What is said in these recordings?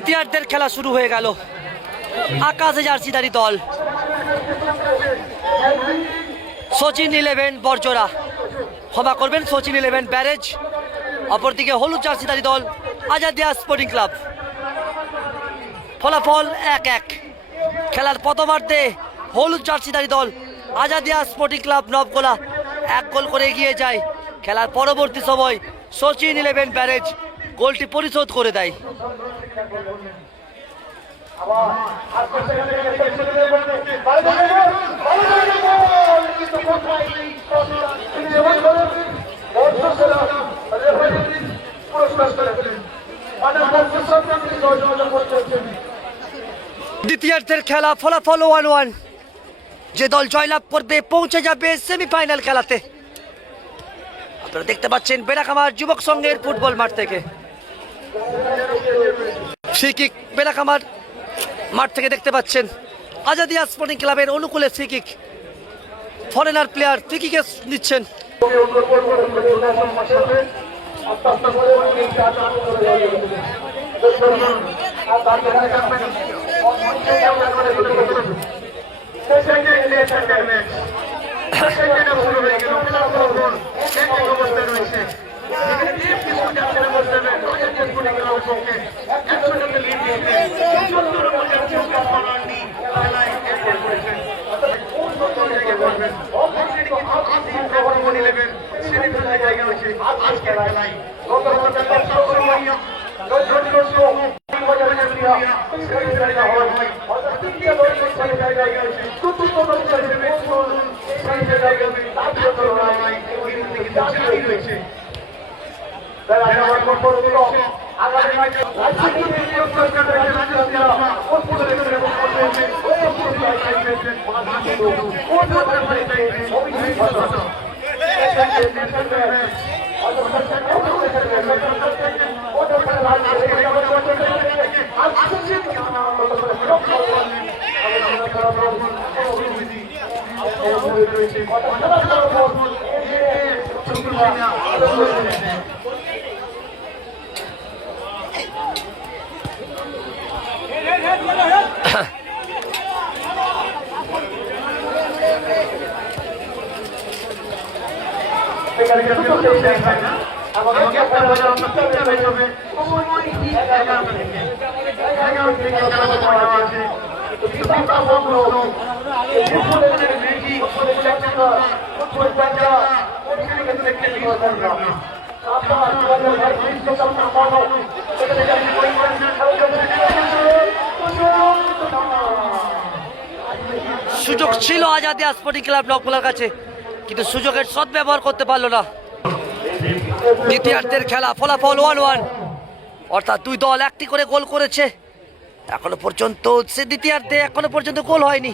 দ্বিতীয়ার্ধের খেলা শুরু হয়ে গেল। আকাশে জার্সিধারী দল সচিন 11 বর্জরা, ক্ষমা করবেন সচিন 11 ব্যারেজ, অপরদিকে হলুদ জার্সিধারী দল আজাদিয়া স্পোর্টিং ক্লাব। ফলাফল 1-1। খেলার প্রথমার্ধে হলুদ জার্সিধারী দল আজাদিয়া স্পোর্টিং ক্লাব নবগোলা 1 গোল করে এগিয়ে যায়। খেলার পরবর্তী সময় সচিন 11 ব্যারেজ গোলটি পরিশোধ করে দেয়। দ্বিতীয়ার্ধের খেলা ফলাফল 1-1। যে দল জয়লাভ করবে পৌঁছে যাবে সেমিফাইনাল খেলাতে। আপনারা দেখতে পাচ্ছেন বেড়াখামার যুবক সংঘের ফুটবল মাঠ থেকে ফ্রি কিক। বেড়াখামার মাঠ থেকে দেখতে পাচ্ছেন আজাদিয়া স্পোর্টিং ক্লাবের অনুকূলে free kick. Foreigner player free কিকে নিচ্ছেন। সুযোগ ছিল আজাদিয়া স্পোর্টিং ক্লাব নবগোলার কাছে, কিন্তু সুযোগের সদ্ব্যবহার করতে পারলো না। দ্বিতীয়ার্ধের খেলা ফলাফল 1-1, অর্থাৎ দুই দল একটি করে গোল করেছে। এখনো পর্যন্ত সে দ্বিতীয়ার্ধে এখনো পর্যন্ত গোল হয়নি।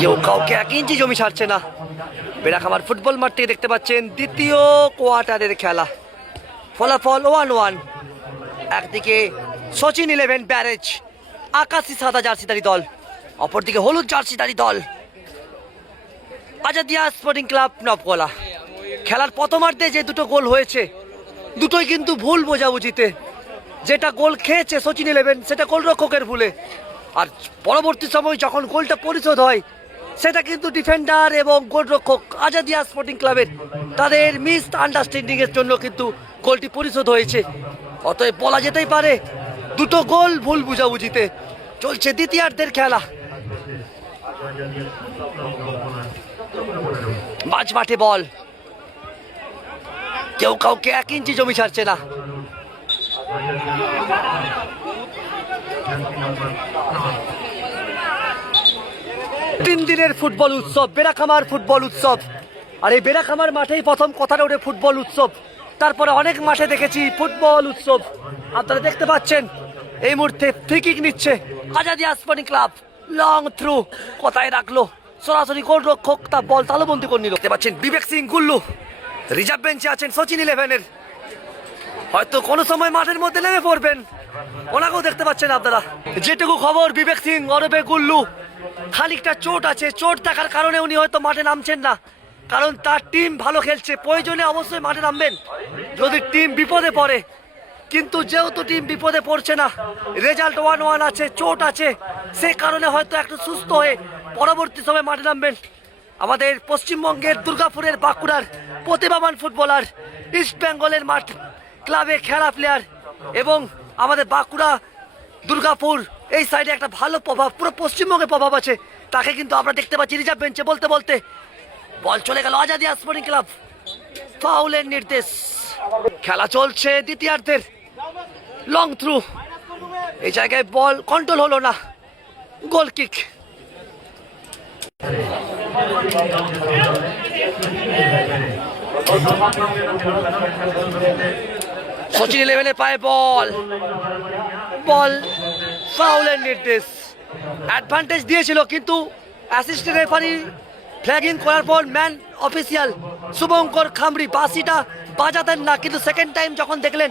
কেউ কাউকে 1 ইঞ্চি জমি ছাড়ছে না। বেড়াখামার ফুটবল মাঠ থেকে দেখতে পাচ্ছেন দ্বিতীয় কোয়ার্টারের খেলা ফলাফল 1-1। একদিকে সচিন 11 ব্যারেজ আকাশি সাদা জার্সিধারী দল, অপরদিকে হলুদ জার্সিধারী দল আজাদিয়া স্পোর্টিং ক্লাব নবগোলা। খেলার প্রথমার্ধে যে দুটো গোল হয়েছে দুটোই কিন্তু ভুল বোঝাবুঝিতে। যেটা গোল খেয়েছে সচিন 11 সেটা গোলরক্ষকের ভুলে, আর পরবর্তী সময় যখন গোলটা পরিশোধ হয় সেটা কিন্তু ডিফেন্ডার এবং গোলরক্ষক আজাদিয়া স্পোর্টিং ক্লাবের তাদের মিস আন্ডারস্ট্যান্ডিং এর জন্য কিন্তু গোলটি পরিশোধ হয়েছে। অতএব বলা যেতেই পারে দুটো গোল ভুল বুঝাবুঝিতে। চলছে দ্বিতীয়ার্ধের খেলা। মাঝ মাঠে বল, কেউ কাউকে 1 ইঞ্চি জমি ছাড়ছে না। তিন দিনের ফুটবল উৎসব, বেড়াখামার ফুটবল উৎসব। আর এই বেড়াখামার মাঠেই প্রথম কথাটা ওঠে ফুটবল উৎসব। তারপরে অনেক মাঠে দেখেছি ফুটবল উৎসব। আপনারা দেখতে পাচ্ছেন এই মুহূর্তে ফ্রি কিক নিচ্ছে Azadia sporting club. Long through কোথায় রাখলো সরাসরি গোলরক্ষক তা বল তালুবন্দী করে নিল। দেখতে পাচ্ছেন বিবেক সিং গুল্লু রিজার্ভ বেঞ্চে আছেন সচিন ইলেভেনের, হয়তো কোনো সময় মাঠের মধ্যে নেমে পড়বেন, ওনাকেও দেখতে পাচ্ছেন আপনারা। যেটুকু খবর বিবেক সিং অরবে গুল্লু খানিকটা চোট আছে, চোট থাকার কারণে উনি হয়তো মাঠে নামছেন না, কারণ তার টিম ভালো খেলছে, প্রয়োজনে অবশ্যই মাঠে নামবেন যদি টিম বিপদে পড়ে। কিন্তু যেহেতু টিম বিপদে পড়ছে না, রেজাল্ট 1-1 আছে, চোট আছে, সে কারণে হয়তো একটু সুস্থ হয়ে পরবর্তী সময় মাঠে নামবেন। আমাদের পশ্চিমবঙ্গের দুর্গাপুরের বাঁকুড়ার প্রতিভাবান ফুটবলার, ইস্ট বেঙ্গলের মাঠ ক্লাবে খেলা প্লেয়ার এবং আমাদের বাঁকুড়া দুর্গাপুর এই সাইডে একটা ভালো প্রভাব, পুরো পশ্চিমবঙ্গে প্রভাব আছে, তাকে কিন্তু আমরা দেখতে পাচ্ছি রিজার্ভ বেঞ্চে। বলতে বলতে বল চলে গেল আজাদিয়া স্পোর্টিং ক্লাব, ফাউলের নির্দেশ। খেলা চলছে দ্বিতীয়ার্ধের, লং থ্রু, এই জায়গায় বল কন্ট্রোল হলো না, গোল কিক। সচিন ইলেভেনের পায়ে বল, বল ফাউলের নির্দেশ। অ্যাডভান্টেজ দিয়েছিল কিন্তু অ্যাসিস্ট্যান্ট রেফারি ফ্ল্যাগিং করার পর ম্যান অফিসিয়াল শুভঙ্কর খামরি বাঁশিটা বাজাতেন না, কিন্তু সেকেন্ড টাইম যখন দেখলেন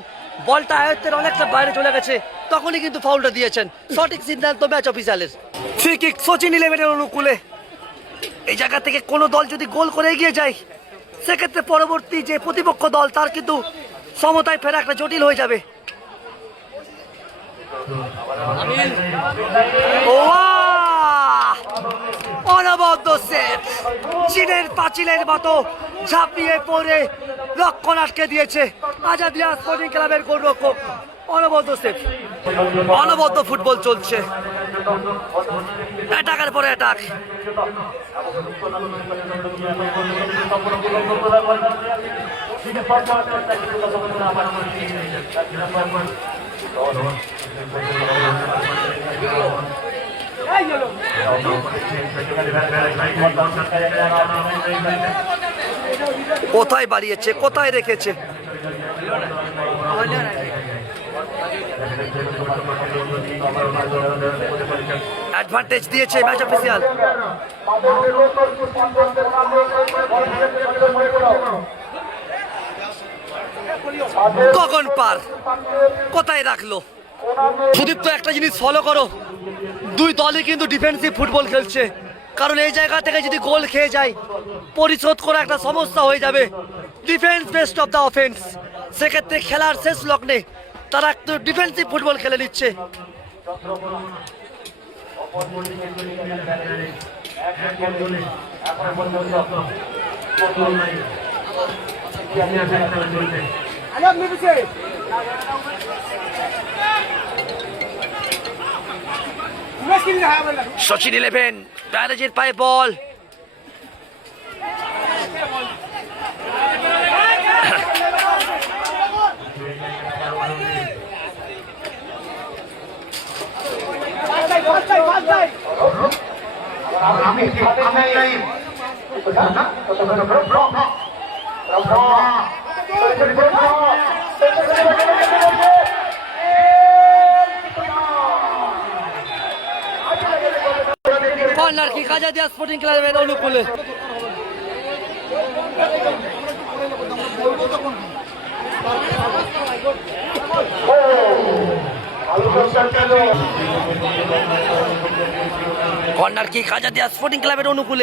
বলটা আয়ত্তের অনেকটা বাইরে চলে গেছে তখনই কিন্তু ফাউলটা দিয়েছেন, সঠিক সিদ্ধান্ত ম্যাচ অফিসিয়ালের। ফ্রি কিক সচিন ইলেভেনের অনুকূলে। এই জায়গা থেকে কোনো দল যদি গোল করে এগিয়ে যায় সেক্ষেত্রে পরবর্তী যে প্রতিপক্ষ দল তার কিন্তু সমতায় ফেরা একটা জটিল হয়ে যাবে। অনবদ্য সেভ, চীনের পাঁচিলের মতো ঝাঁপিয়ে পড়ে লক্ষ্যণ আটকে দিয়েছে আজাদিয়া স্পোর্টিং ক্লাবের গোলরক্ষক। অনবদ্য সেভ, অনবদ্য ফুটবল চলছে, অ্যাটাকের পরে অ্যাটাক। কোথায় বাড়িয়েছে, কোথায় রেখেছে, অ্যাডভান্টেজ দিয়েছে ম্যাচ অফিসিয়াল। কখন পার, কোথায় রাখলো সুদীপ? তো একটা জিনিস ফলো করো, দুই দলই কিন্তু ডিফেন্সিভ ফুটবল খেলছে, কারণ এই জায়গা থেকে যদি গোল খেয়ে যায় পরিশোধ করা একটা সমস্যা হয়ে যাবে। Defence best of the offence, সেক্ষেত্রে খেলার শেষ লগ্নে তারা একটু ডিফেন্সিভ ফুটবল খেলে নিচ্ছে। সচিন ইলেভেন ব্যারাজের পায়ে বল, কর্নার কিক আজাদিয়া স্পোর্টিং ক্লাবের অনুকূলে। কর্নার কিক আজাদিয়া স্পোর্টিং ক্লাবের অনুকূলে।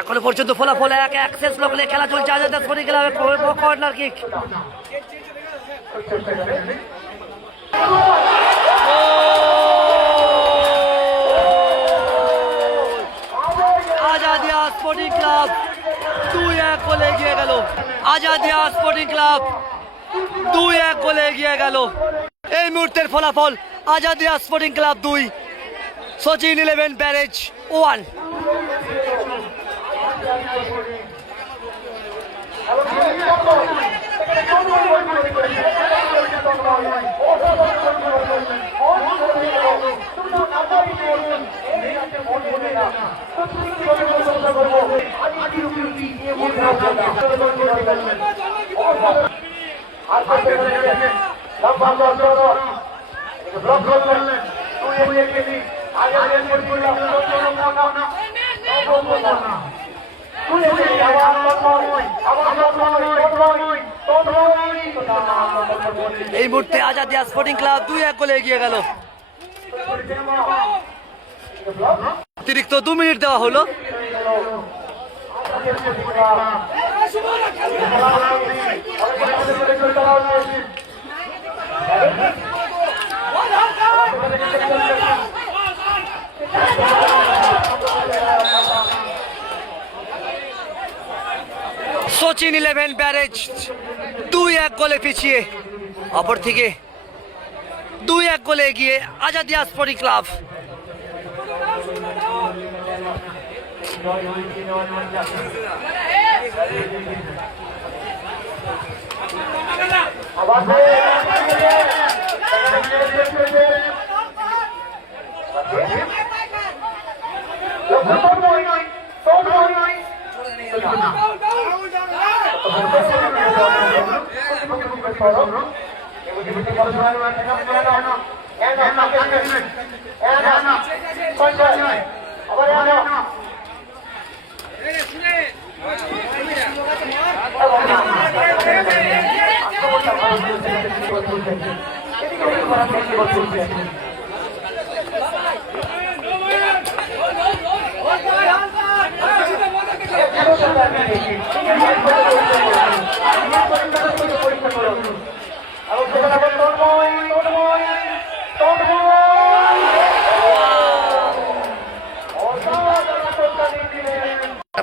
এখনো পর্যন্ত ফলাফল 1-1 শেষ লগ্নে খেলা চলছে আজাদ স্পোর্টিং ক্লাবের corner kick. Azadia sporting club 2-1 গোলে এগিয়ে গেল। আজাদিয়া স্পোর্টিং ক্লাব 2-1 গোলে এগিয়ে গেল। এই মুহূর্তের ফলাফল Azadia sporting club 2, Sachin 11 barrage 1। এই মুহূর্তে আজাদিয়া স্পোর্টিং ক্লাব 2-1 গোলে এগিয়ে গেল। অতিরিক্ত 2 মিনিট দেওয়া হলো। সচিন 11 ব্যারেজ 2-1 গোলে পিছিয়ে, অপর থেকে 2-1 গোলে এগিয়ে আজাদিয়া স্পোর্টিং ক্লাব।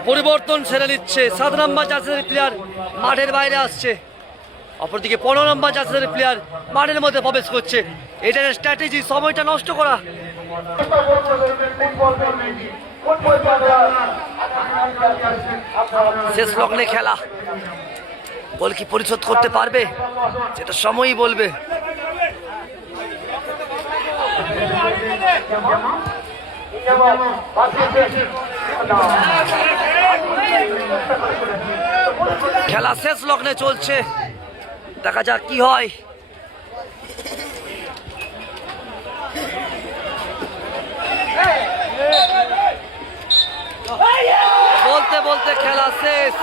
পরিবর্তন সেরে নিচ্ছে। 7 নম্বর জার্সির প্লেয়ার মাঠের বাইরে আসছে, অপরদিকে 15 নম্বর জার্সির প্লেয়ার মাঠের মধ্যে প্রবেশ করছে। এটার স্ট্র্যাটেজি সময়টা নষ্ট করা। শেষ লগ্নে খেলা, গোল কি পরিশোধ করতে পারবে সেটা সময়ই বলবে। খেলা শেষ লগ্নে চলছে, দেখা যাক কি হয়। বলতে বলতে খেলা শেষ।